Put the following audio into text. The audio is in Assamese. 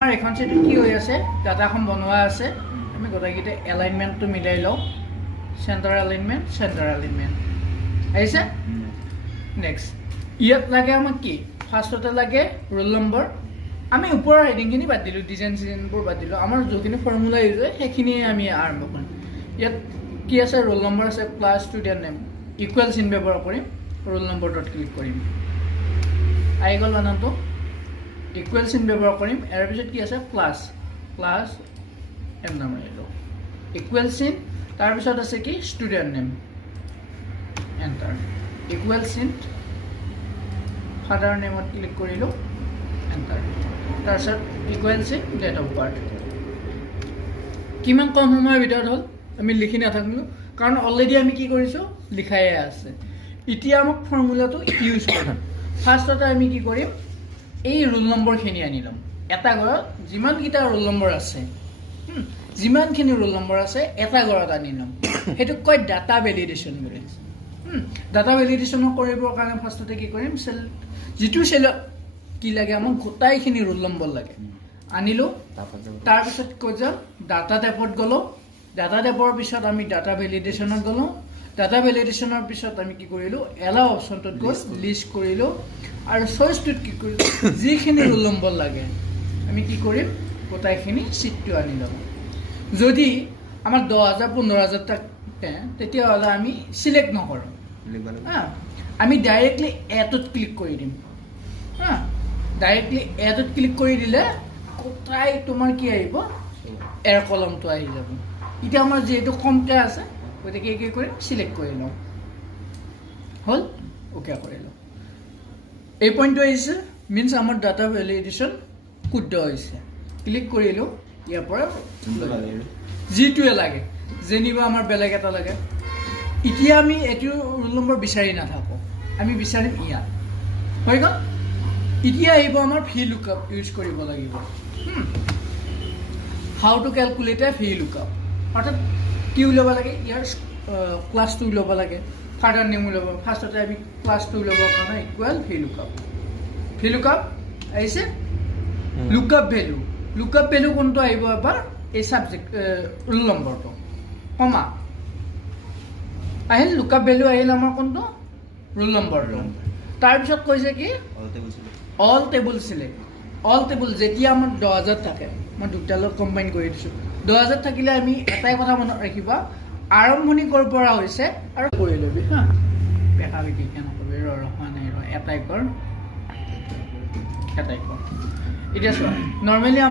আমাৰ এখন চিটত কি হৈ আছে ডাটাখন বনোৱা আছে আমি গোটেইকেইটা এলাইনমেণ্টটো মিলাই লওঁ চেণ্টাৰ এলাইনমেণ্ট আহিছে নেক্সট ইয়াত লাগে আমাক কি ফাৰ্ষ্টতে লাগে ৰোল নম্বৰ আমি ওপৰৰ হেডিংখিনি বাদ দিলোঁ ডিজাইনবোৰ বাদ দিলোঁ আমাৰ যিখিনি ফৰ্মুলা ইউজ হয় সেইখিনিয়ে আমি আৰম্ভ কৰিম ইয়াত কি আছে ৰোল নম্বৰ আছে প্লাছ ষ্টুডেণ্ট নেম ইকুৱেল চিন ব্যৱহাৰ কৰিম ৰোল নম্বৰটোত ক্লিক কৰিম আহি গ'ল বানানটো ইকুৱেল চিন ব্যৱহাৰ কৰিম ইয়াৰ পিছত কি আছে প্লাছ এম নাম আহিলোঁ ইকুৱেল চিন তাৰপিছত আছে কি ষ্টুডেণ্ট নেম এণ্টাৰ ইকুৱেল চিন ফাদাৰ নেমত ক্লিক কৰিলোঁ এণ্টাৰ তাৰপিছত ইকুৱেল চিন ডেট অফ বাৰ্থ কিমান কম সময়ৰ ভিতৰত হ'ল আমি লিখি নাথাকিলোঁ কাৰণ অলৰেডি আমি কি কৰিছোঁ লিখায়ে আছে এতিয়া আমাক ফৰ্মুলাটো ইউজ কৰিম ফাৰ্ষ্টতে আমি কি কৰিম এই ৰোল নম্বৰখিনি আনি ল'ম এটা ঘৰত যিমানকেইটা ৰোল নম্বৰ আছে যিমানখিনি ৰোল নম্বৰ আছে এটা ঘৰত আনি ল'ম সেইটোক কয় ডাটা ভেলিডেশ্যন বুলি ডাটা ভেলিডেশ্যন কৰিবৰ কাৰণে ফাৰ্ষ্টতে কি কৰিম চেল যিটো চেলত কি লাগে আমাক গোটাইখিনি ৰোল নম্বৰ লাগে আনিলোঁ তাৰপিছত কৈ যাম ডাটা টাইপত গ'লোঁ ডাটা টাইপৰ পিছত আমি ডাটা ভেলিডেশ্যনত গ'লোঁ ডাটা ভেলিডেশ্যনৰ পিছত আমি কি কৰিলোঁ এলাও অপশ্যনটোত গৈ লিষ্ট কৰিলোঁ আৰু চইচটোত কি কৰিলোঁ যিখিনি ৰোল নম্বৰ লাগে আমি কি কৰিম গোটাইখিনি চিটটো আনি ল'ম যদি আমাৰ 10,000 15,000 থাকে তেতিয়াহ'লে আমি চিলেক্ট নকৰোঁ আমি ডাইৰেক্টলি এটোত ক্লিক কৰি দিম ডাইৰেক্টলি এটোত ক্লিক কৰি দিলে গোটাই তোমাৰ কি আহিব এৰ কলমটো আহি যাব এতিয়া আমাৰ যিহেতু কমকৈ আছে গতিকে কি কৰিম চিলেক্ট কৰি লওঁ হ'ল অ'কে কৰি লওঁ এই পইণ্টটো আহিছে মিনছ আমাৰ ডাটা ভেলিডেশ্যন শুদ্ধ হৈছে ক্লিক কৰিলোঁ ইয়াৰ পৰা যিটোৱে লাগে যেনিবা আমাৰ বেলেগ এটা লাগে এতিয়া আমি এইটো ৰোল নম্বৰ বিচাৰি নাথাকোঁ আমি বিচাৰিম ইয়াত হৈ গ'ল এতিয়া আহিব আমাৰ ভি লুকআপ ইউজ কৰিব লাগিব how to calculate A V lookup অৰ্থাৎ কি উলিয়াব লাগে ইয়াৰ ক্লাছটো উলিয়াব লাগে ফাদাৰ নেম উলিয়াব ফাৰ্ষ্টতে আমি ক্লাছটো উলিয়াবৰ কাৰণে ইকুৱেল ভি লুকআপ আহিছে লুকআপ ভেলু কোনটো আহিব এবাৰ এই ছাবজেক্ট ৰোল নম্বৰটো কমা আহিল লুকআপ ভেলু আহিল আমাৰ কোনটো ৰোল নম্বৰটো তাৰপিছত কৈছে কি all table select all table যেতিয়া আমাৰ 10,000 থাকে মই দুটাৰ লগত কম্বাইন কৰি দিছোঁ 10,000 থাকিলে আমি এটাই কথা মনত ৰাখিবা আৰম্ভণি ক'ৰ পৰা হৈছে আৰু কৰি ল'বি হা বেকা বেকি নকৰিবি ৰহা নাই এটাই কৰ এতিয়া চোৱা নৰ্মেলি